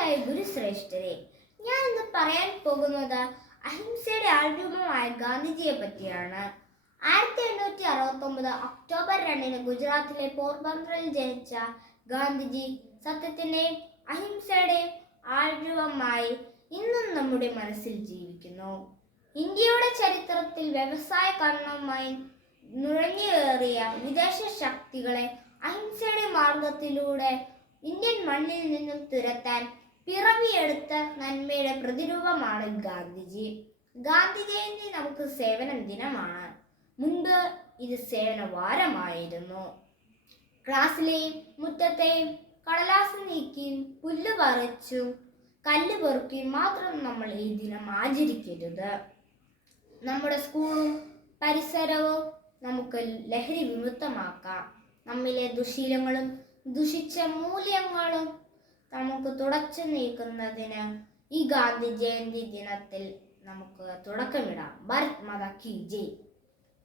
ബഹുമാന്യരായ ഗുരുശ്രേഷ്ഠരെ, ഞാൻ ഇന്ന് പറയാൻ പോകുന്നത് അഹിംസയുടെ ആൾരൂപമായ ഗാന്ധിജിയെ പറ്റിയാണ്. 1869 ഒക്ടോബർ 2 ഗുജറാത്തിലെ പോർബന്തറിൽ ജനിച്ച ഗാന്ധിജി സത്യത്തിന്റെയും അഹിംസയുടെയും ആൾരൂപമായി ഇന്നും നമ്മുടെ മനസ്സിൽ ജീവിക്കുന്നു. ഇന്ത്യയുടെ ചരിത്രത്തിൽ വ്യവസായ കാരണവുമായി നുഴഞ്ഞുകയറിയ വിദേശ ശക്തികളെ അഹിംസയുടെ മാർഗത്തിലൂടെ ഇന്ത്യൻ മണ്ണിൽ നിന്നും തുരത്താൻ പിറവിയെടുത്ത നന്മയുടെ പ്രതിരൂപമാണ് ഗാന്ധിജി. ഗാന്ധി ജയന്തി നമുക്ക് സേവന ദിനമാണ്. മുൻപ് ഇത് സേവന വാരമായിരുന്നു. ക്ലാസ്സിലെയും മുറ്റത്തെയും കടലാസ് നീക്കിയും പുല്ല് പറിച്ചും കല്ല് പെറുക്കിയും മാത്രം നമ്മൾ ഈ ദിനം ആചരിക്കരുത്. നമ്മുടെ സ്കൂളും പരിസരവും നമുക്ക് ലഹരി വിമുക്തമാക്കാം. നമ്മിലെ ദുശീലങ്ങളും ദുഷിച്ച മൂല്യങ്ങളും നമുക്ക് തുടച്ചു നീക്കുന്നതിന് ഈ ഗാന്ധി ജയന്തി ദിനത്തിൽ നമുക്ക് തുടക്കമിടാം. ഭാരത് മാതാ കി ജയ്.